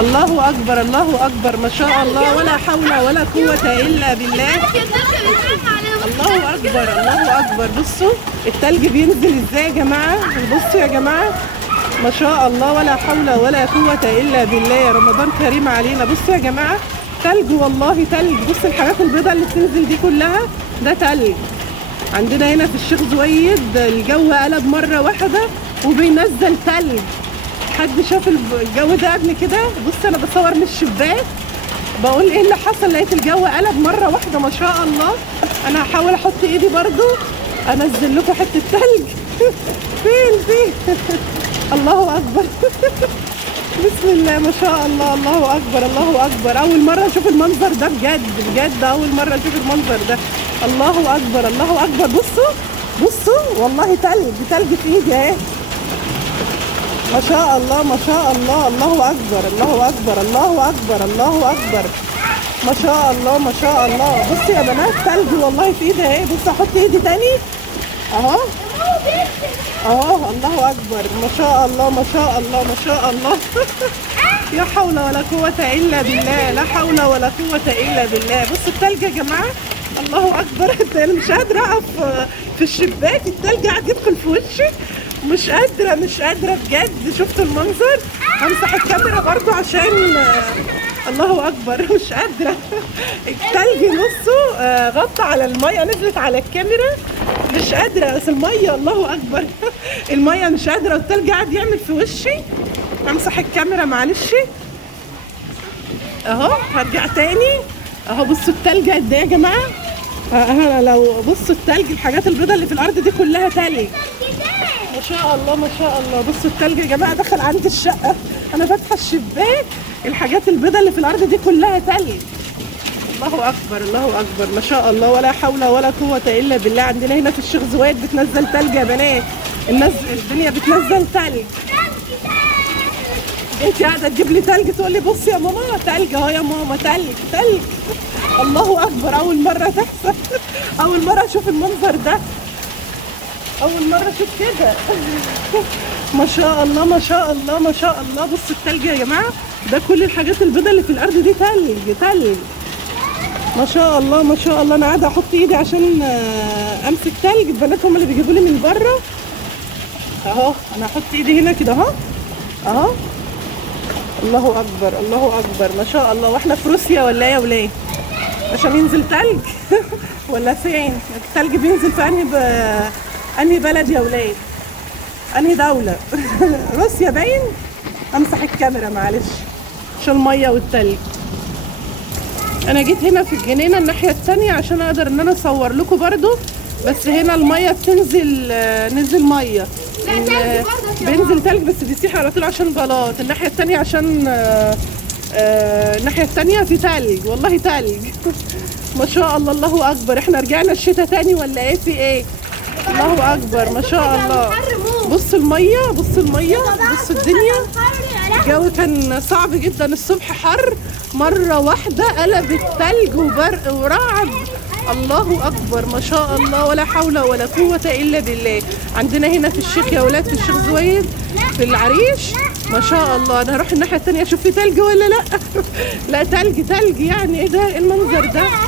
الله اكبر الله اكبر، ما شاء الله، ولا حول ولا قوة الا بالله. الله اكبر الله اكبر. بصوا التلج بينزل ازاي يا جماعة، بصوا يا جماعة، ما شاء الله، ولا حول ولا قوة الا بالله. يا رمضان كريم علينا. بصوا يا جماعة، تلج والله تلج. بص الحاجات البيضاء اللي بتنزل دي كلها ده تلج. عندنا هنا في الشيخ زويد الجو قلب مرة واحدة وبينزل تلج. حد شاف الجو ده قبل كده؟ بص انا بصور من الشباك بقول ايه اللي حصل، لقيت الجو قلب مرة واحدة ما شاء الله. انا هحاول احط ايدي برضو انزل لكم حتة تلج. فين الله اكبر. بسم الله ما شاء الله، الله اكبر الله اكبر. اول مره اشوف المنظر ده بجد بجد، اول مره اشوف المنظر ده. الله اكبر الله اكبر. بصوا والله تلج في ايدي اهي. ما شاء الله ما شاء الله، الله اكبر الله اكبر الله اكبر الله اكبر. ما شاء الله ما شاء الله. بصوا يا بنات تلج والله في ايدي اهي. بصوا احط ايدي تاني اهو الله اكبر. ما شاء الله ما شاء الله ما شاء الله. لا حول ولا قوة الا بالله، لا حول ولا قوة الا بالله. بصوا التلج يا جماعة، الله اكبر. انا مش قادرة اقف في الشباك، التلج قاعد يدخل في وشي. مش قادرة بجد. شفتوا المنظر؟ همسح الكاميرا برضو عشان الله اكبر. مش قادرة. التلج نصه غطى على المية، نزلت على الكاميرا. مش قادرة، بس المية الله اكبر. المية مش قادرة والتلج قاعد يعمل في وشي. امسح الكاميرا معلش اهو، هرجع تاني اهو. بصوا التلج قد ايه يا جماعة. لو بصوا التلج، الحاجات البيضاء اللي في الارض دي كلها تلج. ما شاء الله ما شاء الله. بصوا التلج يا جماعة دخل عندي الشقة، انا فاتحة الشباك، الحاجات البيضاء اللي في الارض دي كلها تلج. الله اكبر الله اكبر. ما شاء الله ولا حول ولا قوة الا بالله. عندنا هنا في الشيخ زويد بتنزل تلج يا بنات. الدنيا بتنزل تلج. انت قاعده تجيب لي تلج تقول لي بصي يا ماما تلج اهو يا ماما، تلج. الله اكبر. اول مره تحصل، اول مره اشوف المنظر ده، اول مره اشوف كده. ما شاء الله ما شاء الله ما شاء الله. بصوا التلج يا جماعه، ده كل الحاجات البيضاء اللي في الارض دي تلج. ما شاء الله ما شاء الله. انا قاعده احط ايدي عشان امسك تلج، البنات هم اللي بيجيبوا لي من بره اهو. انا هحط ايدي هنا كده اهو. الله اكبر الله اكبر. ما شاء الله. واحنا في روسيا ولا ايه يا ولاد؟ عشان ينزل تلج ولا فين؟ التلج بينزل في انهي بلد يا ولاد؟ انهي دولة؟ روسيا باين. امسح الكاميرا معلش عشان المية والتلج. انا جيت هنا في الجنينة الناحية التانية عشان اقدر ان انا اصور لكم برضو، بس هنا المية بتنزل، نزل مية، بينزل تلج بس بيسيح على طول عشان بلاط. الناحية التانية عشان الناحية التانية في تلج، والله تلج. ما شاء الله الله أكبر. احنا رجعنا الشتاء تاني ولا ايه في ايه؟ الله أكبر ما شاء الله. بصوا المية بصوا المية بصوا الدنيا. الجو كان صعب جدا الصبح، حر مرة واحدة قلبت تلج وبرق ورعد. الله اكبر ما شاء الله ولا حول ولا قوة الا بالله. عندنا هنا في الشيخ يا ولاد، في الشيخ زويد في العريش ما شاء الله. انا هروح الناحية التانية اشوف في تلج ولا لا. لا تلج يعني. ايه ده؟ ايه المنظر ده؟